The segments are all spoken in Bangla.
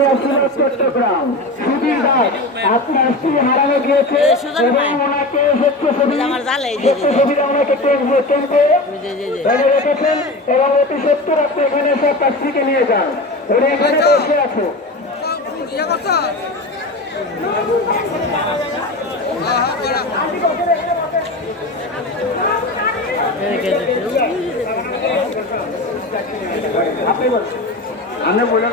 জামিয়া সিলেট চট্টগ্রাম সুধীর দাস আপনার স্ত্রী হারানো গিয়েছে এবং ওনাকে স্বেচ্ছাসেবী এই আমার জালে, এই যে, এই যে। স্বেচ্ছাসেবীরা ওনাকে টেম্পে টেম্পে জি, জি, জি। ফেলে রেখেছেন এবং অতি সত্তর আপনি এখানে সব তার স্ত্রীকে নিয়ে যান। উনি এখানে বসে আছে। আপনি বলেন।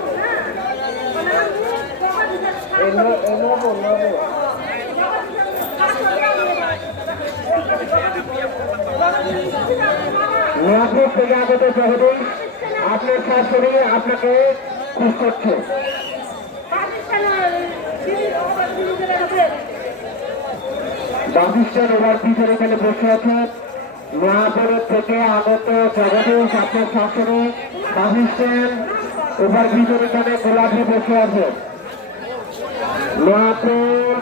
মিয়াপুর থেকে আগত সহদেব আপনার শাশুড়ি আপনাকে খুশ করছে। বাবিস্টার ওভার পিছনে এখানে বসে আছে। নোয়াপুরের থেকে আগত জগদীশ, আপনার শাশুড়ি বাবিস্টার ওভার ভিতরে এখানে গোলাপি বসে আছে। নোয়াপুর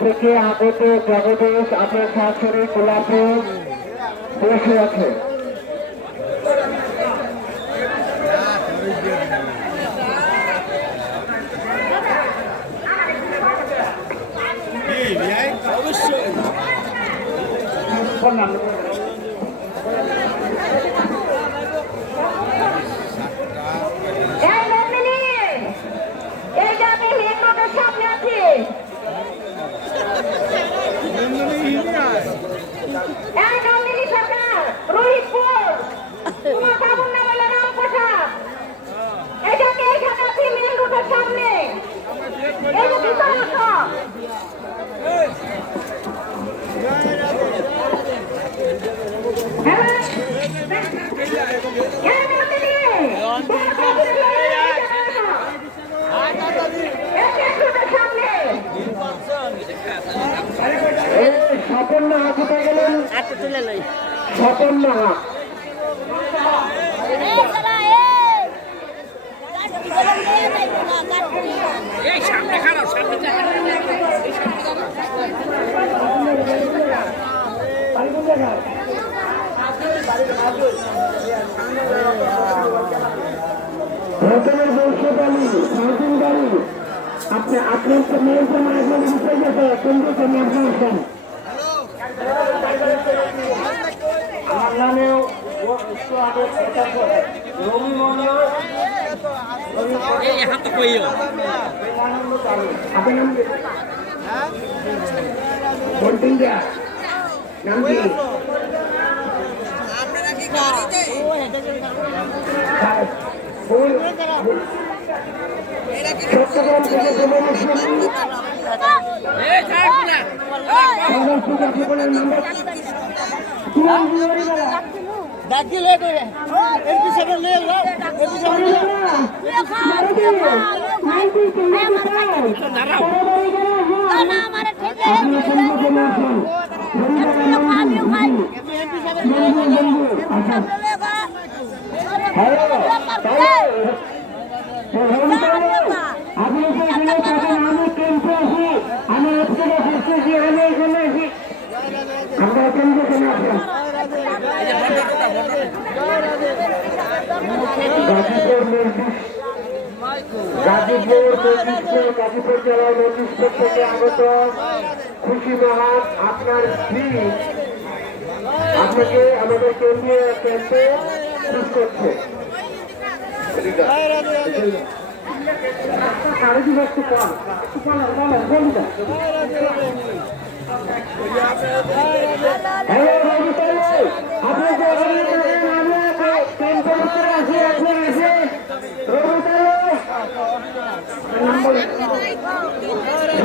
থেকে আগত জগদীশ, আপনার শাশুড়ি গোলাপি বসে আছে। Con. সাপন্ন হাত। হোটেলের বংশপালী সাউথিন গাড়ি আপনি আপনার মেয়ের জন্য একজন উঠে গেছে কিন্তু তো আসেন আমার নামেও রবি মন্ডল এই হাত কইও আপনার নাম কি? বলতেন যা নাম কি হ্যাঁ, বল, বল। চট্টগ্রাম থেকে নাম্বার দাদি লই করে। এমপি সাহেব লই এলো এমপি সাহেব লই আপনার সঙ্গে জমা আছেন আপনি এখানে থাকেন আমি কেন্দ্রে আছি আমি আজকে আসছি আমি এখানে আছি আপনারা কেন্দ্রে কেন আছেন গাজীপুর গাজীপুর জেলার নির্দিষ্ট থেকে আগত খুশি আপনার স্ত্রী আপনাকে আমাদের কেন্দ্রীয় ক্যাম্পে খুশ করছে বলুন হ্যালো রবি তাহলে আপনি যে ওখানে থাকেন আমরা ক্যাম্পের ভিতরে আছি এখন আছে রবি তাহলে নাম বলেন শুনুন আপনি সত্যি আসলে এই ক্যাম্পে সত্যি পূরণ করুন হাত করে করেন আপনি বলেছেন কৃষ্ণরা কৃষ্ণ কৃষ্ণরা বিষয়ে আজকে শুনেননি অনেকগুলি গেছেন মানবের বিরুদ্ধে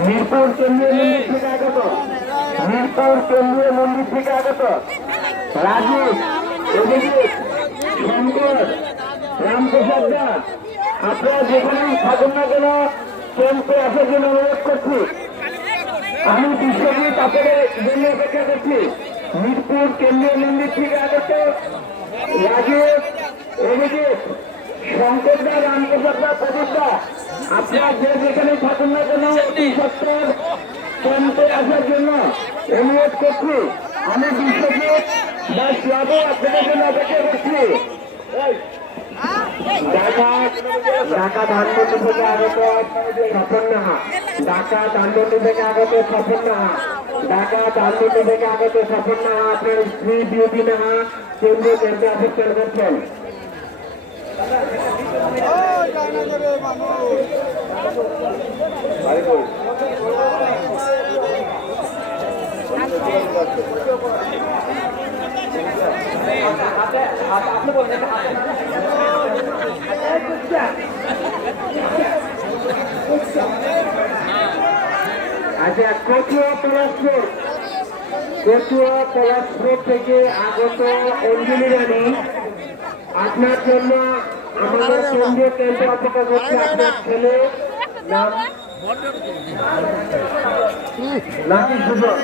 মিরপুর কেন্দ্রীয় মন্দির থেকে আগত মিরপুর কেন্দ্রীয় মন্দির থেকে আগত রাজীব অভিজিৎ শঙ্কর রামপ্রসাদ দাস আপনারা যেখানেই থাকুন না কেন ক্যাম্পে আসার জন্য অনুরোধ করছি আমি বিশ্বজিৎ আপনাদের জন্য অপেক্ষা করছি। মিরপুর কেন্দ্রীয় মন্দির থেকে আগত রাজীব অভিজিৎ শঙ্করদা রামপ্রসাদদা প্রদীপদা আপনারা যে যেখানে থাকুন না কেন সত্তর ক্যাম্পে আসার জন্য অনুরোধ করছি আমি বিশ্বজিৎ অপেক্ষা করছি ঢাকা ধানমন্ডি থেকে আগত স্বপন্নাহা ঢাকা ধানমন্ডি থেকে আগত স্বপন্নাহা ঢাকা ধানমন্ডি থেকে আগত স্বপন্নাহা আপনার স্ত্রী বিউটি নাহা কেন্দ্রীয় কেন্দ্রে অবস্থান করছেন আচ্ছা কচুয়া পলাশপুর। কচুয়া পলাশপুর থেকে আগত অঞ্জলি রানী, আপনার জন্য আমাদের কেন্দ্রীয় কেন্দ্র অপেক্ষা করছে আপনার ছেলে। নাম? নাকি সুজন?